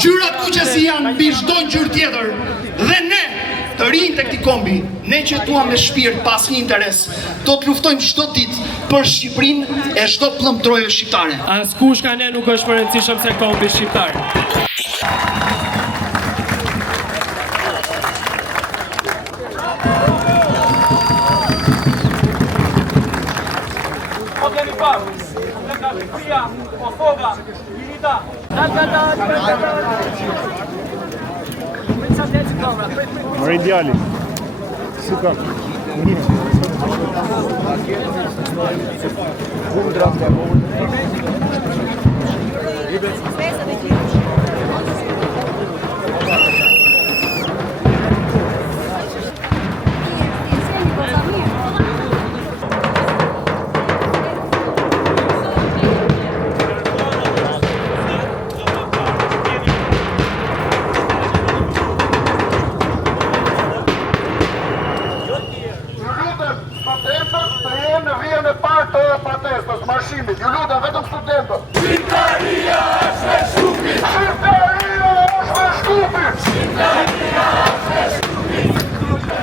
Gjyrat kuqesi janë mbi çdo ngjyrë tjetër dhe ne, të rinjtë e këtij kombi, ne që jetuam me shpirt pas një interes, do të luftojmë çdo ditë për Shqipërinë e çdo pllëmtroje shqiptare. Askush ka ne nuk është më rëndësishëm se kombi shqiptar. Mori djali. Si ka? Marshimit, ju lutem vetëm studentët. Shqiptaria është me Shkupi. Shqiptaria është me Shkupi. Shqiptaria është me Shkupi.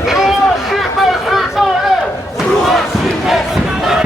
Grua shqipe zyrtare. Grua shqipe zyrtare.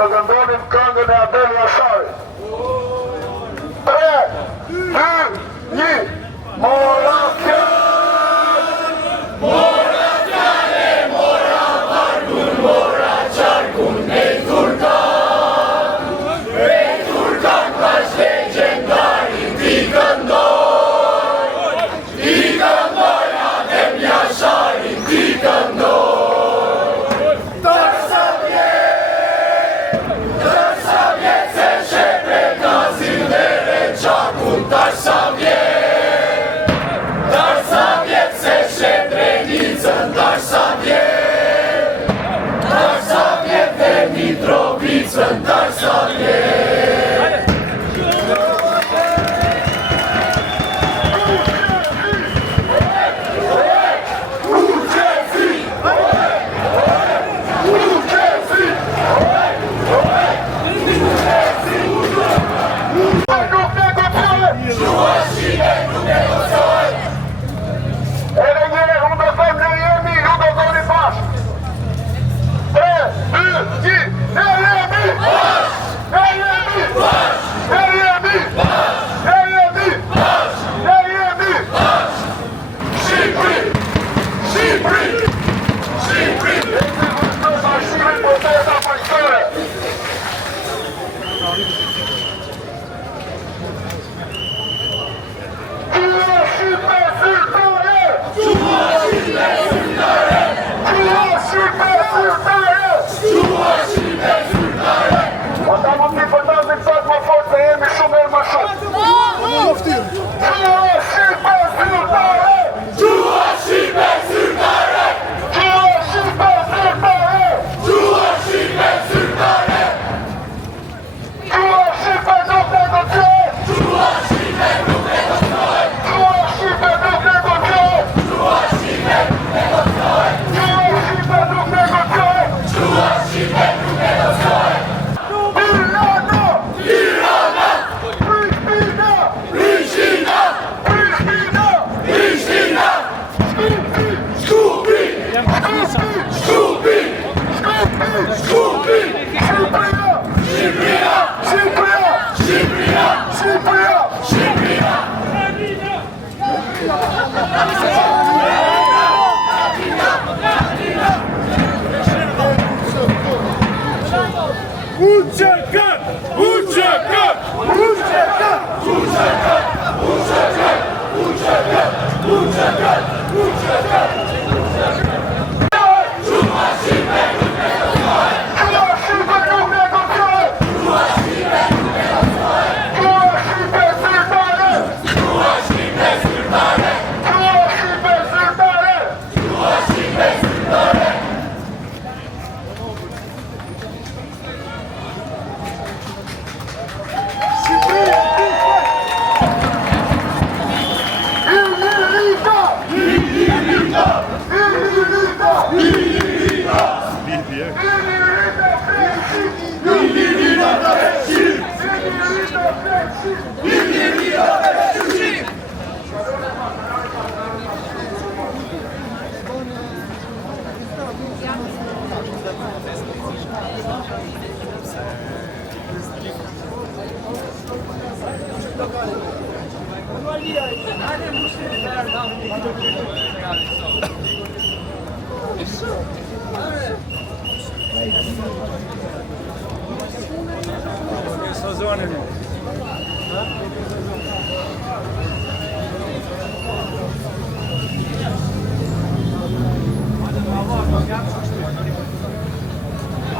Të këndonim këngën e Abel Jasharit. 3, 2, 1, mora fjalë! Mora fjale, mora vargun, mora qarkun, e turkan. E turkan pas legendarin ti këndoj. Ti këndoj, Abel Jasharin ti këndoj. Mitrovicën darsa vjen. Edhe njëre, unë do them ne jemi, ju do thoni bashkë. 3, 2, 1, ne jemi! Ne jemi! Ne jemi! Ne jemi! Ne jemi! Shqipëri! Shqipëri! Shqipëri! Bashkimin për të eta përgjëre! Qua Shqipe zyrtare! Qua Shqipe zyrtare! Qua Shqipe zyrtare! Qua Shqipe zyrtare! Ata më t'i përtazin pak më fort se jemi shumë e më shumë. Qua Shqipe zyrtare! Qua Shqipe zyrtare! Qua Shqipe zyrtare! Qua Shqipe zyrtare! Qua Shqipe nuk negocioj! Qua Shqipe nuk negocioj! Qua Shqipe nuk negocioj! Qua Shqipe nuk negocioj! Qua Shqipe nuk negocioj! Qua Shqipe nuk negocioj! Tirana! Tirana! Prishtina! Prishtina!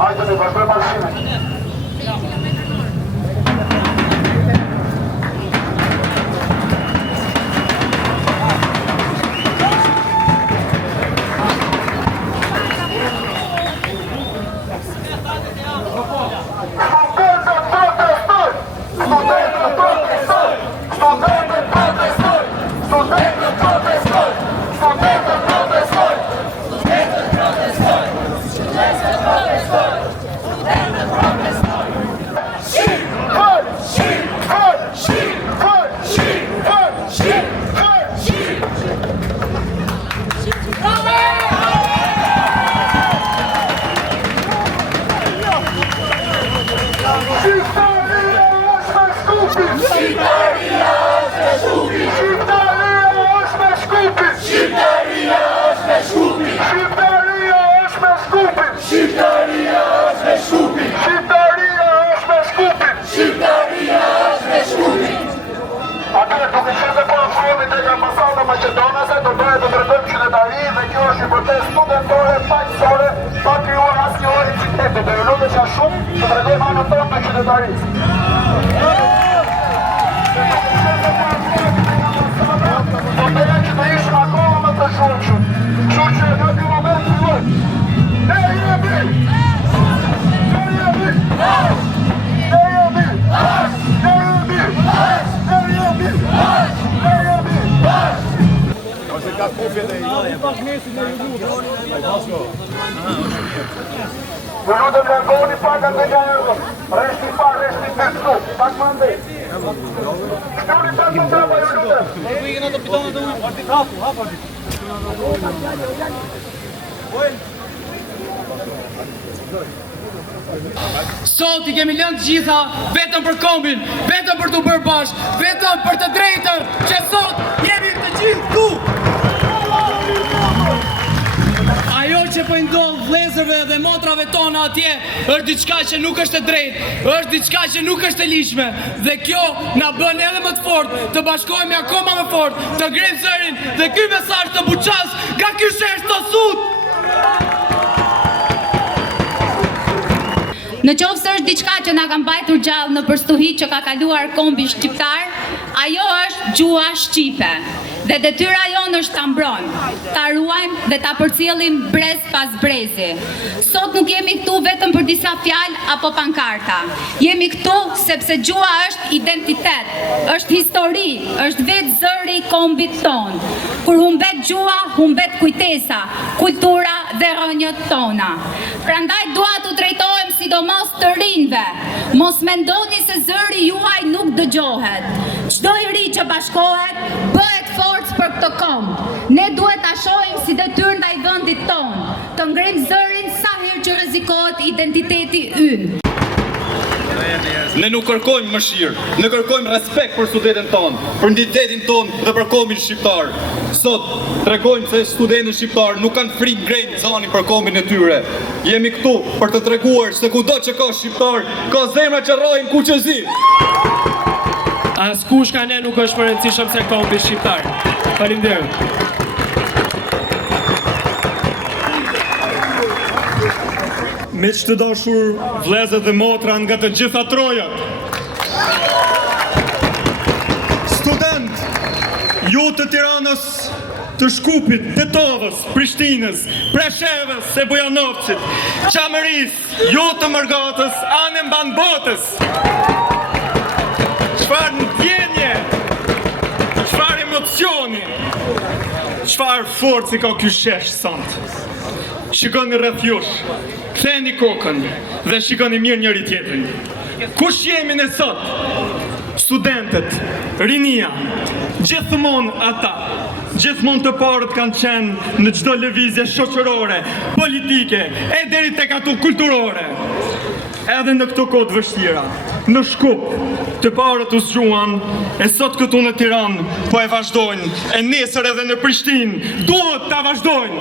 Hajde të vazhdoj marshimin. Maqedonase do bëhet të drejtojmë qytetari dhe kjo është një protestë studentore paqësore pa krijuar asnjë lloj inciteti. Do lutesha shumë të tregojmë anën tonë të qytetarisë. Do të që të ishim akoma më të shumshëm. Kështu që në ky moment filloj. Ne jemi! Në lutëm largoni pak nga nga erdhëm. Reshti pak, reshti të këtu. Pak më ndej. Shkoni pak më brava, ju lutëm. Sot I kemi lënë të gjitha vetëm për kombin, vetëm për të bërë bashkë, vetëm për të drejtën që sot jemi të gjithë tu. Ajo që po I ndodh vëllezërve dhe motrave tona atje është diçka që nuk është e drejtë, është diçka që nuk është e lishme dhe kjo na bën edhe më të fortë të bashkohemi akoma më fort, të ngrejmë zërin dhe ky mesazh të buças nga ky shesh të sut. Në qoftë se është diçka që na ka mbajtur gjallë në përstuhi që ka kaluar kombi shqiptar, ajo është gjua shqipe. Dhe detyra jonë është ta mbrojmë, ta ruajmë dhe ta përcjellim brez pas brezi. Sot nuk jemi këtu vetëm për disa fjalë apo pankarta. Jemi këtu sepse gjua është identitet, është histori, është vetë zëri I kombit ton. Kur humbet gjua, humbet kujtesa, kultura dhe rrënjët tona. Prandaj dua t'u drejtohem sidomos të rinjve. Mos mendoni se zëri juaj nuk dëgjohet. Çdo I ri që bashkohet, bëhet forcë për këtë komb. Ne duhet ta shohim si detyrë ndaj vendit ton, të ngrim zërin sa herë që rrezikohet identiteti ynë. Ne nuk kërkojmë mëshirë, ne kërkojmë respekt për studentin ton, për identitetin ton dhe për kombin shqiptar. Sot tregojmë se studentët shqiptar nuk kanë frikë ngrejnë zanin për kombin e tyre. Jemi këtu për të treguar se kudo që ka shqiptar, ka zemra që rrohin kuqezi. Askush ka ne nuk është më rëndësishëm se kombi shqiptar. Faleminderit. Me që të dashur vlezët dhe motra nga të gjitha trojat. Student, ju të Tiranës, të Shkupit, Tetovës, Prishtinës, Preshevës, e Bujanovcit, Qamëris, ju të Mërgatës, anë mban botës. Çfarë ndjenje, çfarë emocioni, çfarë forci ka ky shesh sant. Shikoni rreth jush, ktheni kokën dhe shikoni mirë njëri tjetrin. Kush jemi ne sot? Studentët, rinia, gjithmonë ata, gjithmonë të parët kanë qenë në çdo lëvizje shoqërore, politike, e deri tek ato kulturore. Edhe në këto kohë të vështira, në Shkup, të parët u zgjuan, e sot këtu në Tiranë po e vazhdojnë, e nesër edhe në Prishtinë, duhet ta vazhdojnë.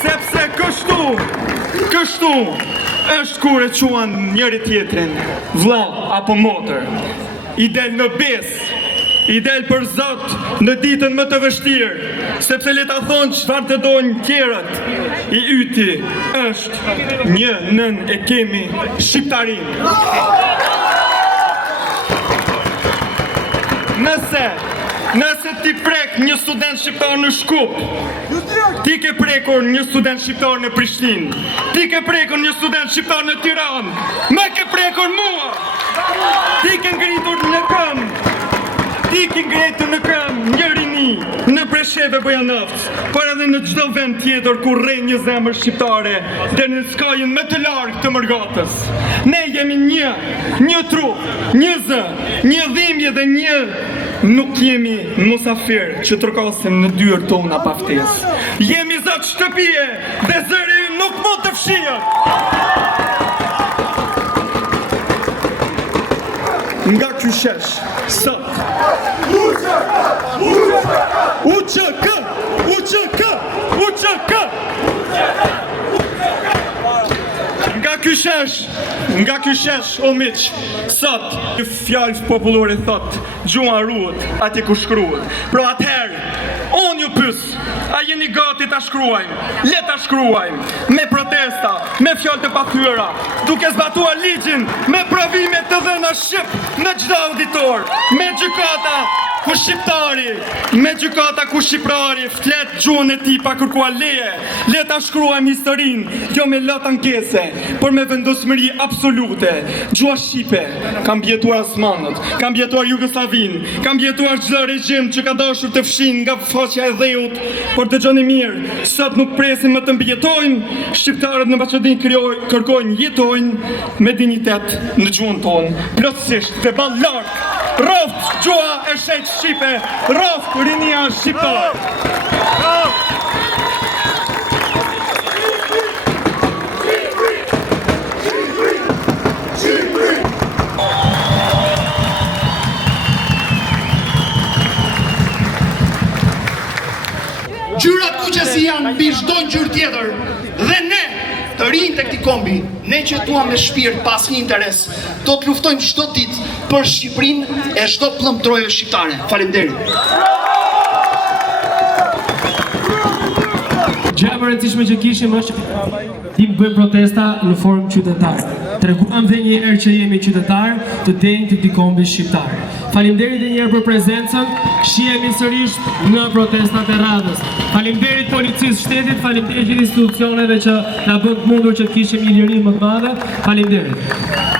Sepse kështu është kur e quan njëri tjetrin, vlla apo motër. I del në besë, i del për Zot në ditën më të vështirë, sepse le ta thonë çfarë të dojnë tjerët. I yti është një nën e kemi shqiptarinë. Nëse ti prek një student shqiptar në Shkup, ti ke prekur një student shqiptar në Prishtinë, ti ke prekur një student shqiptar në Tiranë, më ke prekur mua, ti ke ngritur në këmbë një rini në Presheve Bujanovc, por edhe në çdo vend tjetër ku rrej një zemër shqiptare dhe në skajën më të largë të Mërgatës. Ne jemi një trup, një zë, një dhimbje dhe një. Nuk jemi musafir që trokasim në dyrë tona pa ftesë. Jemi zot shtëpie dhe zëri nuk mund të fshihet. Nga ky shesh, sot Nga ky shesh, o miq, sot fjalë popullore thot, gjua ruhet atje ku shkruhet. Pra atëherë, unë ju pyes, a jeni gati ta shkruajmë? Le ta shkruajmë me protesta, me fjalë të pathyera, duke zbatuar ligjin, me provime të dhëna shqip në çdo auditor, me gjykata ku shqiptari flet gjuhën e tij pa kërkuar leje. Le ta shkruajmë historinë, jo me lot ankese, por me vendosmëri absolute. Gjuha shqipe ka mbijetuar Osmanët, ka mbijetuar Jugosllavinë, ka mbijetuar çdo regjim që ka dashur të fshin nga faqja e dheut. Por dëgjoni mirë, sot nuk presin më të mbijetojnë, shqiptarët në Maqedoninë kërkojnë jetojnë me dinjitet në gjuhën tonë, plotësisht dhe ball larg. Roft gjua e shejt shqipe, roft rinia shqiptare. Gjyrat kuqesi janë mbi çdo ngjyrë tjetër dhe ne të rinj të këtij kombi, ne që tuam me shpirt pas një interes, do të luftojmë çdo ditë për Shqipërinë e çdo pllëmtroje shqiptare. Faleminderit. Gjëja më e rëndësishme që kishim është ti bëjmë protesta në formë qytetare. Treguam dhe një herë që jemi qytetar të denjë të këtij kombi shqiptar. Faleminderit edhe një herë për prezencën. Shihemi sërish në protestat e radhës. Faleminderit policisë shtetit, faleminderit gjithë institucioneve që na bën të mundur që të kishim një liri më të madhe. Faleminderit.